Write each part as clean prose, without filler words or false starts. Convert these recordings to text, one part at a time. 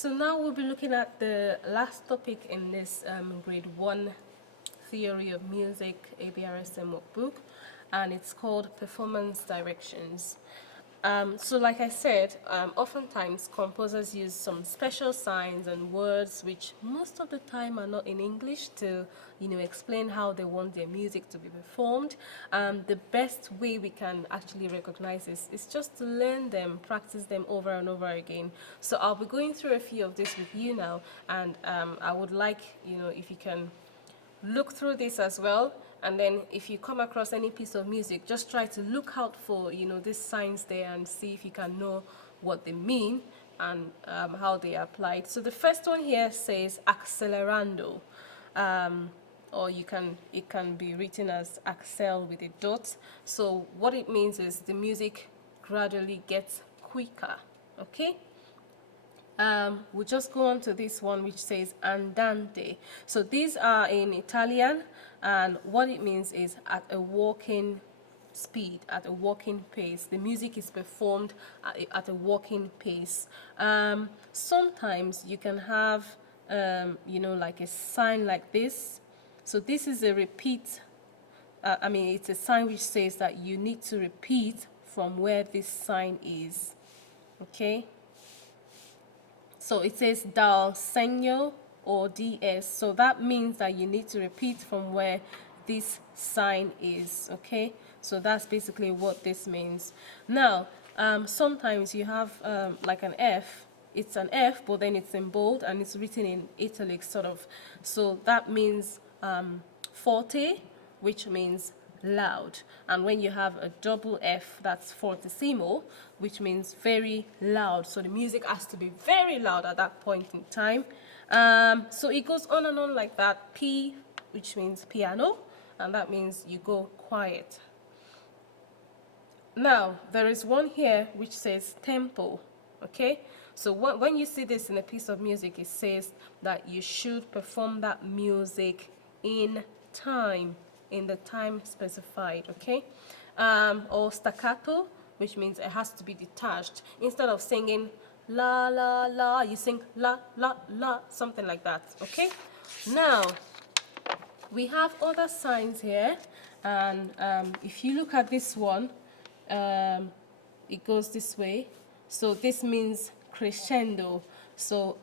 So now we'll be looking at the last topic in this grade 1 theory of music ABRSM workbook, and it's called performance directions. So like I said, oftentimes composers use some special signs and words which most of the time are not in English to, explain how they want their music to be performed. The best way we can actually recognize this is just to learn them, practice them over and over again. So I'll be going through a few of this with you now, and I would like, if you can look through this as well, and then if you come across any piece of music, just try to look out for these signs there and see if you can know what they mean and how they are applied. So the first one here says accelerando, or it can be written as accel with a dot. So what it means is the music gradually gets quicker. Okay. We'll just go on to this one which says andante. So these are in Italian, and what it means is at a walking speed, at a walking pace. The music is performed at a walking pace. Sometimes you can have, like a sign like this. So this is a repeat. It's a sign which says that you need to repeat from where this sign is. Okay. So it says dal segno or DS. So that means that you need to repeat from where this sign is. Okay. So that's basically what this means. Now, sometimes you have like an F. It's an F, but then it's in bold and it's written in italics sort of. So that means forte, which means loud. And when you have a double F, that's fortissimo, which means very loud. So the music has to be very loud at that point in time. So it goes on and on like that. P, which means piano, and that means you go quiet. Now there is one here which says tempo. Okay, so when you see this in a piece of music, it says that you should perform that music in time, in the time specified. Okay, or staccato, which means it has to be detached. Instead of singing la la la, you sing la la la, something like that. Okay, now we have other signs here, and if you look at this one, it goes this way. So this means crescendo. So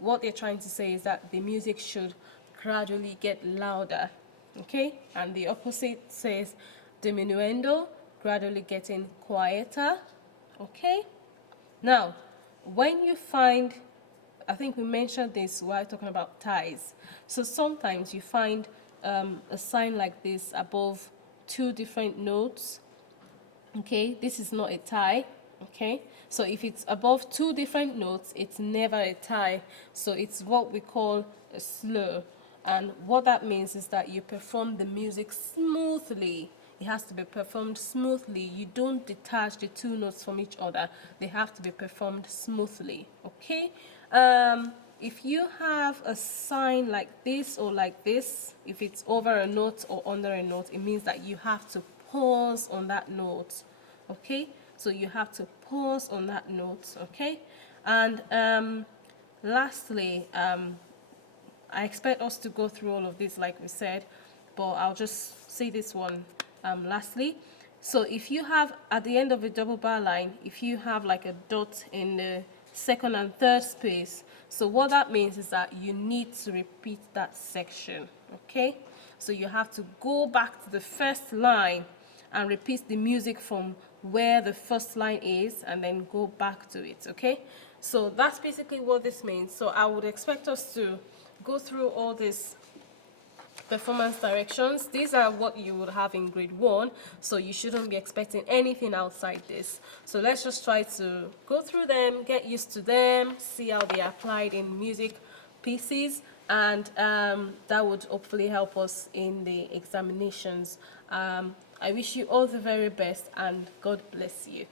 what they're trying to say is that the music should gradually get louder. Okay, and the opposite says diminuendo, gradually getting quieter. Okay, now when you find, I think we mentioned this while talking about ties. So sometimes you find a sign like this above two different notes. Okay, this is not a tie. Okay, so if it's above two different notes, it's never a tie. So it's what we call a slur. And what that means is that you perform the music smoothly. It has to be performed smoothly. You don't detach the two notes from each other. They have to be performed smoothly. Okay? If you have a sign like this or like this, if it's over a note or under a note, it means that you have to pause on that note. Okay? So you have to pause on that note. Okay? And lastly, I expect us to go through all of this like we said, but I'll just say this one lastly. So if you have, at the end of a double bar line, if you have like a dot in the second and third space, so what that means is that you need to repeat that section. Okay, so you have to go back to the first line and repeat the music from where the first line is and then go back to it. Okay, so that's basically what this means. So I would expect us to go through all these performance directions. These are what you would have in grade 1, so you shouldn't be expecting anything outside this. So let's just try to go through them, get used to them, see how they are applied in music pieces, and that would hopefully help us in the examinations. I wish you all the very best, and God bless you.